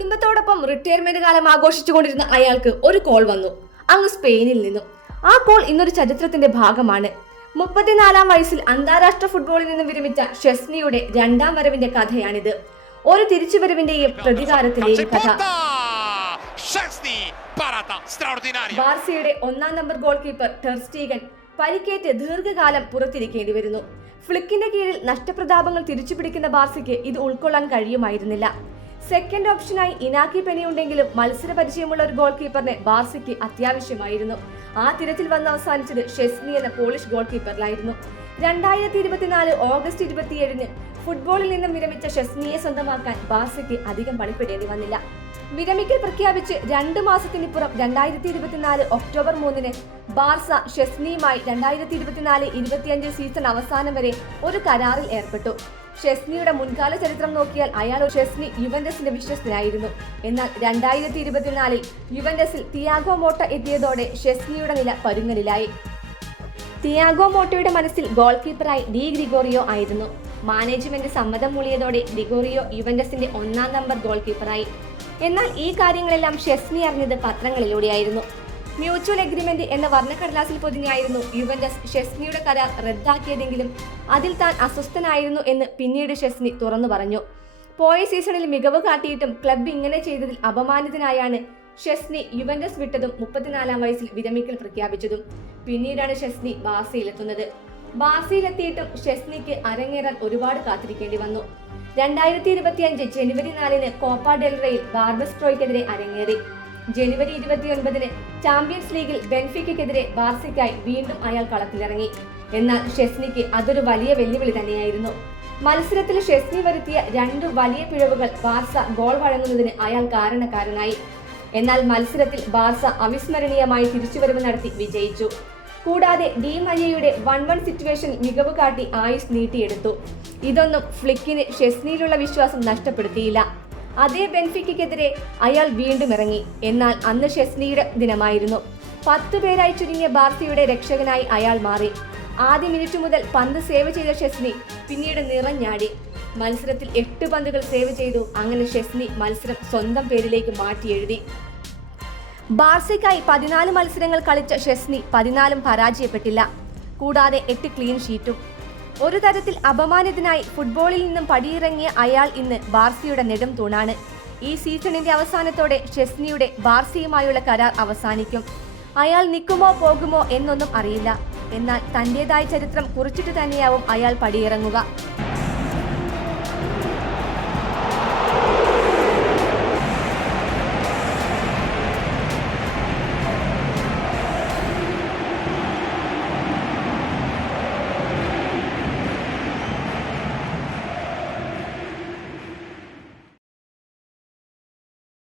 കുടുംബത്തോടൊപ്പം റിട്ടയർമെന്റ് കാലം ആഘോഷിച്ചുകൊണ്ടിരുന്ന അയാൾക്ക് ഒരു കോൾ വന്നു, അങ്ങ് സ്പെയിനിൽ നിന്നും. ആ കോൾ ഇന്നൊരു ചരിത്രത്തിന്റെ ഭാഗമാണ്. 34-ാം വയസ്സിൽ അന്താരാഷ്ട്ര ഫുട്ബോളിൽ നിന്നും വിരമിച്ച ഷെസ്നിയുടെ രണ്ടാം വരവിന്റെ കഥയാണിത്. ഒരു തിരിച്ചുവരവിന്റെയും പ്രതികാരത്തിന്റെയും കഥ. ബാർസയുടെ 1-ാം നമ്പർ ഗോൾ കീപ്പർ ടെർ സ്റ്റീഗൻ പരിക്കേറ്റ് ദീർഘകാലം പുറത്തിരിക്കേണ്ടി വരുന്നു. ഫ്ലിക്കിന്റെ കീഴിൽ നഷ്ടപ്രതാപങ്ങൾ തിരിച്ചുപിടിക്കുന്ന ബാർസയ്ക്ക് ഇത് ഉൾക്കൊള്ളാൻ കഴിയുമായിരുന്നില്ല. സെക്കൻഡ് ഓപ്ഷനായി ഇനാക്കി പെനി ഉണ്ടെങ്കിലും മത്സര പരിചയമുള്ള ഒരു ഗോൾ കീപ്പറിനെ ബാർസയ്ക്ക് അത്യാവശ്യമായിരുന്നു. ആ തിരച്ചിൽ വന്ന് അവസാനിച്ചത് ഷെസ്നി എന്ന പോളിഷ് ഗോൾ കീപ്പറിലായിരുന്നു. 2024 ഓഗസ്റ്റ് 27-ന് ഫുട്ബോളിൽ നിന്നും വിരമിച്ച ഷെസ്നിയെ സ്വന്തമാക്കാൻ ബാർസയ്ക്ക് അധികം പണിപ്പെടേണ്ടി വന്നില്ല. വിരമിക്കൽ പ്രഖ്യാപിച്ച് 2 മാസത്തിനിപ്പുറം 2024 ഒക്ടോബർ 3-ന് ബാർസ ഷെസ്നിയുമായി 2024-25 സീസൺ അവസാനം വരെ ഒരു കരാറിൽ ഏർപ്പെട്ടു. ഷെസ്നിയുടെ മുൻകാല ചരിത്രം നോക്കിയാൽ അയാൾ ഷെസ്നി യുവന്റസിന്റെ വിശ്വസ്തനായിരുന്നു. എന്നാൽ 2024-ൽ യുവന്റസിൽ തിയാഗോ മോട്ട എത്തിയതോടെ ഷെസ്നിയുടെ നില പരുങ്ങലിലായി. തിയാഗോ മോട്ടയുടെ മനസ്സിൽ ഗോൾ കീപ്പറായി ഡി ഗ്രിഗോറിയോ ആയിരുന്നു. മാനേജ്മെന്റ് സമ്മതം മൂളിയതോടെ ഗ്രിഗോറിയോ യുവന്റസിന്റെ 1-ാം നമ്പർ ഗോൾ കീപ്പറായി. എന്നാൽ ഈ കാര്യങ്ങളെല്ലാം ഷെസ്നി അറിഞ്ഞത് പത്രങ്ങളിലൂടെയായിരുന്നു. മ്യൂച്വൽ എഗ്രിമെന്റ് എന്ന വർണ്ണക്കടലാസിൽ പൊതിഞ്ഞായിരുന്നു യുവന്റസ് ഷെസ്നിയുടെ കരാർ റദ്ദാക്കിയതെങ്കിലും അതിൽ താൻ അസ്വസ്ഥനായിരുന്നു എന്ന് പിന്നീട് ഷെസ്നി തുറന്നു പറഞ്ഞു. പോയ സീസണിൽ മികവ് കാട്ടിയിട്ടും ക്ലബ്ബ് ഇങ്ങനെ ചെയ്തതിൽ അപമാനിതനായാണ് ഷെസ്നി യുവന്റസ് വിട്ടതും 34-ാം വയസ്സിൽ വിരമിക്കൽ പ്രഖ്യാപിച്ചതും. പിന്നീടാണ് ഷെസ്നി ബാർസയിലെത്തുന്നത്. ബാർസയിലെത്തിയിട്ടും ഷെസ്നിക്ക് അരങ്ങേറാൻ ഒരുപാട് കാത്തിരിക്കേണ്ടി വന്നു. 2025 ജനുവരി 4-ന് കോപ്പ ഡെൽ റേയിൽ ബാർബസ്ട്രോയ്ക്കെതിരെ അരങ്ങേറി. ജനുവരി 29-ന് ചാമ്പ്യൻസ് ലീഗിൽ ബെൻഫിക്കയ്ക്കെതിരെ ബാർസയ്ക്കായി വീണ്ടും അയാൾ കളത്തിലിറങ്ങി. എന്നാൽ ഷെസ്നിക്ക് അതൊരു വലിയ വെല്ലുവിളി തന്നെയായിരുന്നു. മത്സരത്തിൽ ഷെസ്നി വരുത്തിയ 2 വലിയ പിഴവുകൾ ബാർസ ഗോൾ വഴങ്ങുന്നതിന് അയാൾ കാരണക്കാരനായി. എന്നാൽ മത്സരത്തിൽ ബാർസ അവിസ്മരണീയമായി തിരിച്ചുവരവ് നടത്തി വിജയിച്ചു. കൂടാതെ ഡി മരിയയുടെ 1-1 സിറ്റുവേഷൻ മികവ് കാട്ടി ആയുസ് നീട്ടിയെടുത്തു. ഇതൊന്നും ഫ്ലിക്കിന് ഷെസ്നിയിലുള്ള വിശ്വാസം നഷ്ടപ്പെടുത്തിയില്ല. അതേ ബെൻഫിക്കയ്ക്കെതിരെ അയാൾ വീണ്ടും ഇറങ്ങി. എന്നാൽ അന്ന് ഷെസ്നിയുടെ ദിനമായിരുന്നു. 10 പേരായി ചുരുങ്ങിയ ബാർസയുടെ രക്ഷകനായി അയാൾ മാറി. ആദ്യ മിനിറ്റ് മുതൽ പന്ത് സേവ് ചെയ്ത ഷെസ്നി പിന്നീട് നിറഞ്ഞാടി. മത്സരത്തിൽ 8 പന്തുകൾ സേവ് ചെയ്തു. അങ്ങനെ ഷെസ്നി മത്സരം സ്വന്തം പേരിലേക്ക് മാറ്റിയെഴുതി. ബാർസയ്ക്കായി 14 മത്സരങ്ങൾ കളിച്ച ഷെസ്നി 14 പരാജയപ്പെട്ടില്ല. കൂടാതെ 8 ക്ലീൻ ഷീറ്റും. ഒരു തരത്തിൽ അപമാനിതനായി ഫുട്ബോളിൽ നിന്നും പടിയിറങ്ങിയ അയാൾ ഇന്ന് ബാർസയുടെ നെടും തൂണാണ്. ഈ സീസണിന്റെ അവസാനത്തോടെ ഷെസ്നിയുടെ ബാർസയുമായുള്ള കരാർ അവസാനിക്കും. അയാൾ നിൽക്കുമോ പോകുമോ എന്നൊന്നും അറിയില്ല. എന്നാൽ തന്റേതായ ചരിത്രം കുറിച്ചിട്ട് തന്നെയാവും അയാൾ പടിയിറങ്ങുക.